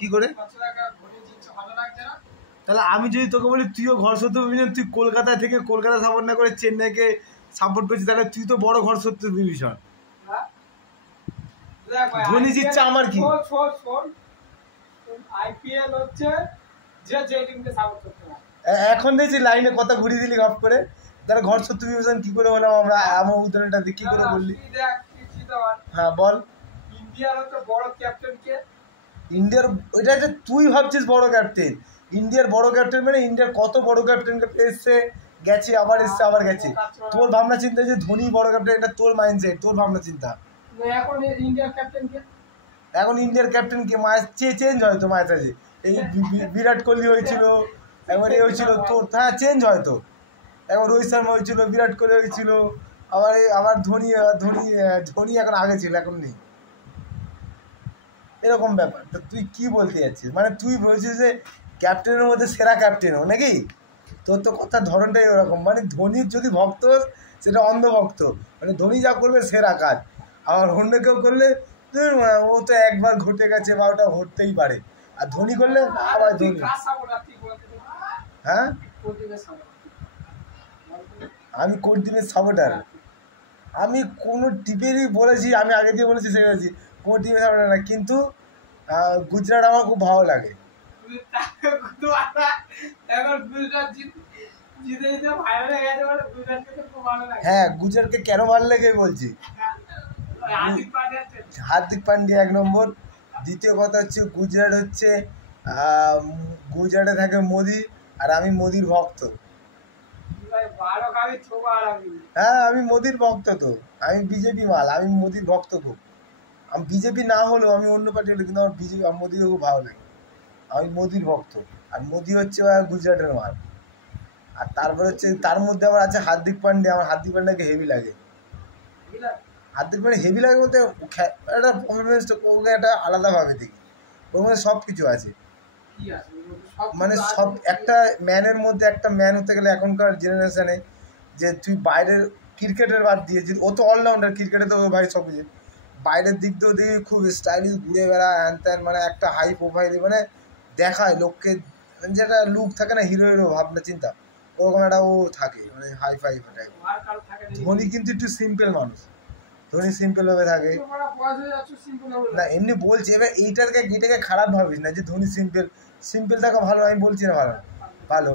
কি করে? তাহলে আমি যদি তোকে বলি তুইও ঘর শত্রু বিভীষণ, তুই কলকাতা থেকে কলকাতা সাপোর্ট না করে চেন্নাইকে সাপোর্ট করছিস, তাহলে তুই তো বড় ঘর শত্রু বিভীষণ। ধোনি জিতছে আমার কি? আইপিএল হচ্ছে যে যে টিমকে সাপোর্ট করতে হয়। এখন দেখছি লাইনে কথা ঘুরিয়ে দিলি গপ করে, তাহলে ঘর শত্রু বিভীষণ কি করে হলাম আমরা? আমার উদাহরণটা কি করে বললি? হ্যাঁ বল। ইন্ডিয়ার হচ্ছে বড় ক্যাপ্টেন কে? ইন্ডিয়ার ওইটা যে তুই ভাবছিস বড় ক্যাপ্টেন, ইন্ডিয়ার বড় ক্যাপ্টেন মানে ইন্ডিয়ার কত বড় ক্যাপ্টেনকে এসছে গেছে আবার এসছে আবার গেছে। তোর ভাবনা চিন্তা যে ধোনি বড় ক্যাপ্টেন, এটা তোর মাইন্ডসেট, তোর ভাবনা চিন্তা। এখন ইন্ডিয়ার ক্যাপ্টেন কে? এখন ইন্ডিয়ার ক্যাপ্টেন কে ম্যাচ চেঞ্জ হয় তো, ম্যাচ আছে এই বিরাট কোহলি হয়েছিল, একবার এ হয়েছিল তোর, হ্যাঁ চেঞ্জ হয় তো, একবার রোহিত শর্মা হয়েছিল, বিরাট কোহলি হয়েছিল, আবার ধোনি ধোনি ধোনি এখন আগে ছিল এখন নেই, এরকম ব্যাপার। তো তুই কি বলতে যাচ্ছিস? মানে তুই বলছিস যে ক্যাপ্টেনের মধ্যে সেরা ক্যাপ্টেনও নাকি? তোর তো কথার ধরনটাই ওরকম, মানে ধোনির যদি ভক্ত সেটা অন্ধভক্ত, মানে ধোনি যা করবে সেরা কাজ, আর অন্য কেউ করলে ও তো একবার ঘটে গেছে বা ওটা ঘটতেই পারে, আর ধোনি করলে আবার ধোনি। হ্যাঁ আমি কোন টিমের সাপোর্টার? আমি কোনো টিমেরই বলেছি, আমি আগে দিয়ে বলেছি সে বলেছি কোনো টিমের সাপোর্টার না, কিন্তু গুজরাট আমার খুব ভালো লাগে। হ্যাঁ গুজরাটকে কেন ভালো লাগে বলছি, হার্দিক পান্ডিয়া এক নম্বর, দ্বিতীয় কথা হচ্ছে গুজরাট হচ্ছে গুজরাটে থাকে মোদি, আর আমি মোদির ভক্ত। হ্যাঁ আমি মোদির ভক্ত, তো আমি বিজেপি মাল, আমি মোদির ভক্ত খুব। আমি বিজেপি না হলেও আমি অন্য পার্টি হলে, কিন্তু আমার বিজেপি মোদিকে খুব ভালো লাগে, আমি মোদির ভক্ত, আর মোদি হচ্ছে গুজরাটের মাল। আর তারপরে হচ্ছে তার মধ্যে আবার আছে হার্দিক পান্ডিয়া, আমার হার্দিক পান্ডিয়াকে হেভি লাগে। হার্দিক পান্ডিয়া হেভি লাগে বলতে একটা পারফরমেন্সটা ওকে একটা আলাদাভাবে দেখি, ওর মধ্যে সব কিছু আছে, মানে সব একটা ম্যানের মধ্যে একটা ম্যান হতে গেলে এখনকার জেনারেশনে, যে তুই বাইরের ক্রিকেটের বাদ দিয়ে, যে ও তো অলরাউন্ডার ক্রিকেটে তো ভাই সব কিছু, বাইরের দিক দিয়েও দেখি খুব স্টাইলিশ ঘুরে বেড়া হ্যান ত্যান, মানে একটা হাই প্রোফাইল, মানে দেখায় লোককে, যেটা লুক থাকে না হিরো হিরো ভাবনা চিন্তা, ওরকম একটা ও থাকে, মানে হাই ফাই টাইপ। ধোনি কিন্তু একটু সিম্পল মানুষ, ধোনি সিম্পলভাবে থাকে না, এমনি বলছি। এবার এটাকে খারাপ ভাবিস না যে ধোনি সিম্পল থাকা ভালো, আমি বলছি না ভালো, ভালো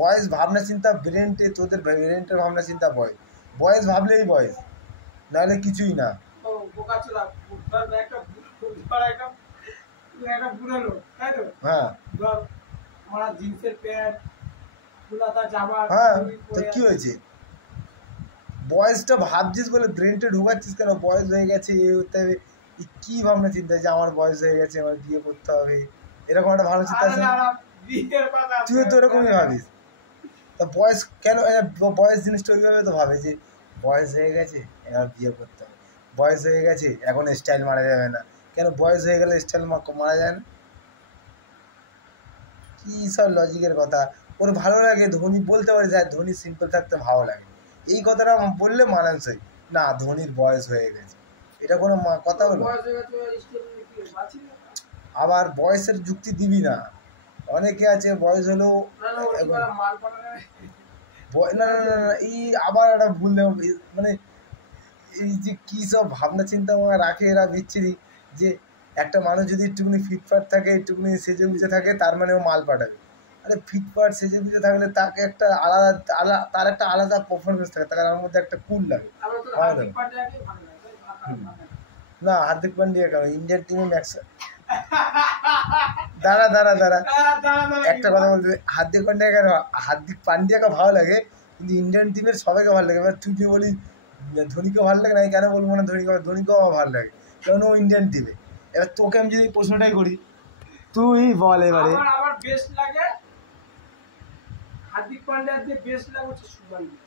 বয়েস ভাবনা চিন্তা ব্রেনটে, তোদের ব্রেনটের ভাবনা চিন্তা বয়েস ভাবলেই বয়েস, নাহলে কিছুই না। হ্যাঁ হ্যাঁ তো কি হয়েছে, বয়েসটা ভাবছিস বলে ব্রেনটে ঢুকাচ্ছিস কেন? বয়স হয়ে গেছে এ হতে হবে, কি ভাবনা চিন্তা যে আমার বয়স হয়ে গেছে আমার বিয়ে করতে হবে, এরকম একটা ভাবনা চিন্তা আছে, তুইও তো এরকমই ভাবিস। তা বয়স কেন, বয়স জিনিসটা ওইভাবে তো ভাবে যে বয়স হয়ে গেছে এবার বিয়ে করতে হবে, বয়স হয়ে গেছে এখন স্টাইল মারা যাবে না, কেন বয়স হয়ে গেলে স্টাইল মারা যায় না? কী সব লজিকের কথা। ওর ভালো লাগে ধোনি বলতে পারে যে ধোনি সিম্পল থাকতে ভালো লাগে, এই কথাটা বললে মানানসই না, ধোনির বয়স হয়ে গেছে, এটা কোনো কথা হলো? আবার বয়সের যুক্তি দিবি না, অনেকে আছে বয়স হলেও না না না এই আবার একটা ভুল, মানে এই যে কী সব ভাবনা চিন্তা রাখে এরা বিচ্ছিরি, যে একটা মানুষ যদি একটুখানি ফিটফাট থাকে, একটুখানি সেজে গুজে থাকে, তার মানে ও মাল পাঠাবে। আরে ফিটফাট সেজে গুজে থাকলে তাকে একটা তার একটা আলাদা পারফরমেন্স থাকে, তার মধ্যে একটা কুল লাগে। না হার্দিক পান্ডিয়া কেন ইন্ডিয়ান টিমে ম্যাক্স, দাঁড়া একটা কথা বলতে, হার্দিক পান্ডিয়া কেন, হার্দিক পান্ডিয়াকে ভালো লাগে কিন্তু ইন্ডিয়ান টিমের সবাইকে ভালো লাগে। এবার তুই যে বলি ধোনিকে ভালো লাগে না, কেন বলবো না ধোনিকেও আমার ভালো লাগে, কারণ ও ইন্ডিয়ান টিমে। এবার তোকে আমি যদি প্রশ্নটাই করি, তুই বল এবারে। আমার বেস্ট লাগে হার্দিক পান্ডিয়ার যে বেস্ট লাগে হচ্ছে শুভমান গিল।